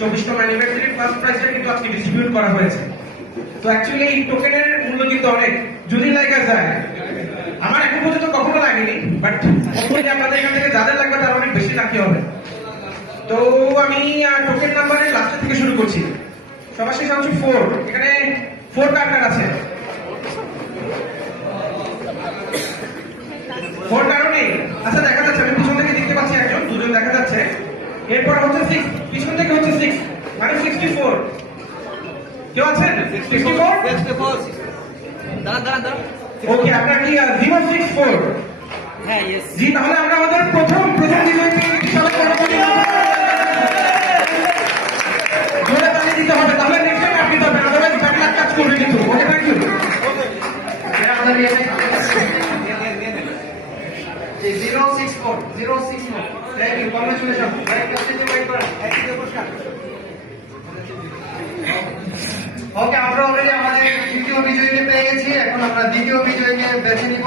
24তম anniversary first প্রাইজটা কিন্তু আজকে distribute করা হয়েছে। তো অ্যাকচুয়ালি এই টোকেনের মূল্য কিন্তু অনেক, যদি লাগা যায়, আমার এখন পর্যন্ত কখনো লাগেনি, বাট আপনাদের এখান থেকে যাদের লাগবে তার অনেক বেশি লাগতে হবে। তো আমি টোকেন নাম্বারের লাস্ট থেকে শুরু করছি। সবার শেষে হচ্ছে 4, এখানে 4 কার্ড আছে। 4 কারণে আচ্ছা দেখা যাচ্ছে, আমি পিছন থেকে দেখতে পাচ্ছি একজন, দুজন দেখা যাচ্ছে। এরপর হচ্ছে 6, পিছন থেকে হচ্ছে 6 মানে 64। কেউ আছেন 64? দাঁড়ান। ওকে, আপনার কি 064? হ্যাঁ, ইয়েস। জি, তাহলে আমরা আমাদের প্রথম বিজয়কে বিশাল করতালি দিতে হবে। তাহলে নেক্সট টাইম আপনি যাবেন, আদারওয়াইজ ব্যাক লাক কাজ করবে কিন্তু। ওকে, থ্যাংক ইউ। আমাদের 064 থ্যাংক ইউ, কংগ্রেচুলেশন। ওকে, আমরা অলরেডি আমাদের তৃতীয় বিজয়ীকে পেয়ে গেছি। এখন আমরা দ্বিতীয় বিজয়ীকে বেছে নিব।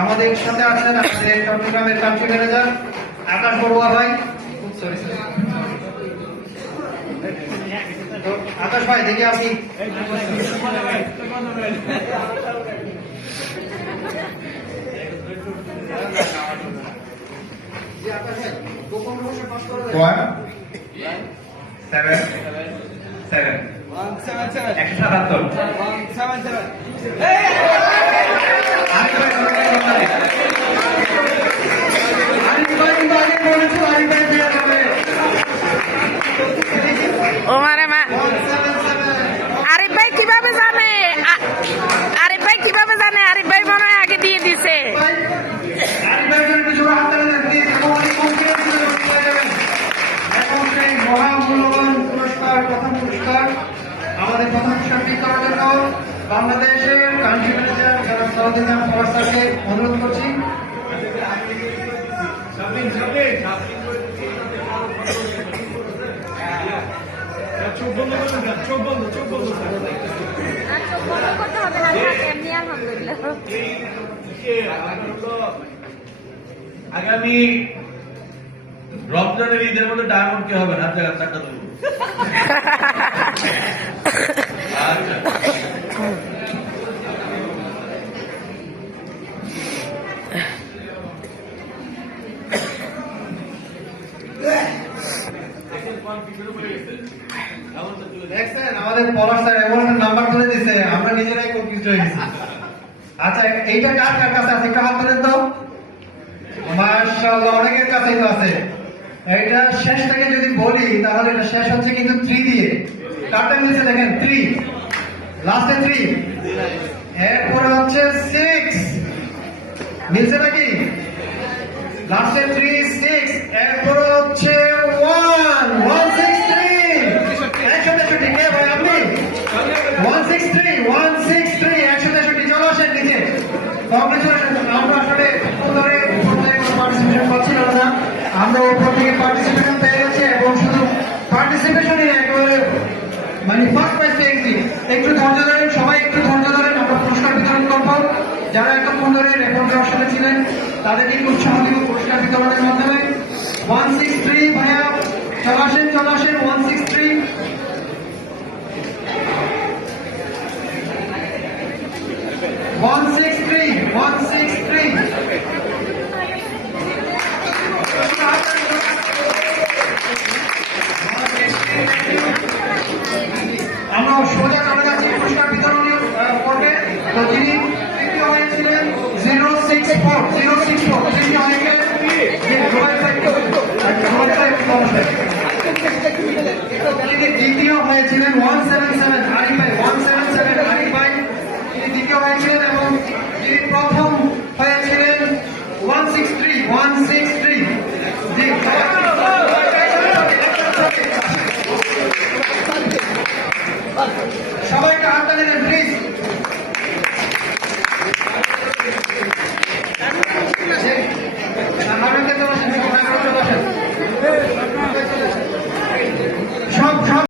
আমাদের সাথে আছেন আমাদের চট্টগ্রামের কান্ট্রি ম্যানেজার আকাশ বড়ুয়া ভাই। আকাশ ভাই, দেখি আপনি ও মারে মা, আরিফ ভাই কিভাবে জানে? আরিফ ভাই কিভাবে জানে? আরিফ ভাই মনে হয় আগে দিয়ে দিছে। মহামূল্যবান পুরস্কার, প্রথম পুরস্কার আমাদের প্রথম পুরস্কারটি করার জন্য বাংলাদেশের কান্ট্রি ম্যানেজার যারা সহযোগিতা স্যারকে অনুরোধ করছি। চোখ বন্ধ করতে হবে না, এমনি আলহামদুলিল্লাহ। আগামী রমজানের ঈদের মধ্যে ডায়মন্ড কে হবে না, জায়গা চারটা দেবো। আচ্ছা, আমাদের পলাশ স্যার এমন একটা নাম্বার ধরে দিছে, আমরা নিজেরাই কনফিউজ হয়ে গেছি। আচ্ছা, এইটা কার কার কাছে আছে? একটা হাত ধরেন তো। মাশাআল্লাহ, অনেকের কাছেই তো আছে। এইটা শেষ থেকে যদি বলি তাহলে এটা শেষ হচ্ছে কিন্তু 3 দিয়ে। কারটা মিলছে দেখেন, 3 লাস্টে 3, এরপরে হচ্ছে 6 মিলছে নাকি? লাস্টে 3 6, এরপরে হচ্ছে 163 163। কে ভাই আপনি? 163 163 চলো আসেন নিচে। কংগ্রেচুলেশন। আমরা আসলে ধরে পার্টিসিপেশন করছিলাম না, আমরা উপর থেকে পার্টিসিপেশন পেয়ে গেছি এবং শুধু পার্টিসিপেশনই একেবারে মানে ফার্স্ট প্রাইজ পেয়ে গেছি। একটু ধৈর্য ধরেন, সবাই একটু ধৈর্য ধরেন, আমরা পুরস্কার বিতরণ করবো। যারা এতক্ষণ ধরে রেকর্ড আসলে ছিলেন তাদেরকে উৎসাহ দিব পুরস্কার বিতরণের মাধ্যমে। 163 ভাইয়া, চলে আসেন 163। আমরা সোজা চলে যাচ্ছি পুরস্কার বিতরণী পর্বে। তো যিনি তৃতীয় হয়েছিলেন 064 তিনি অনেকে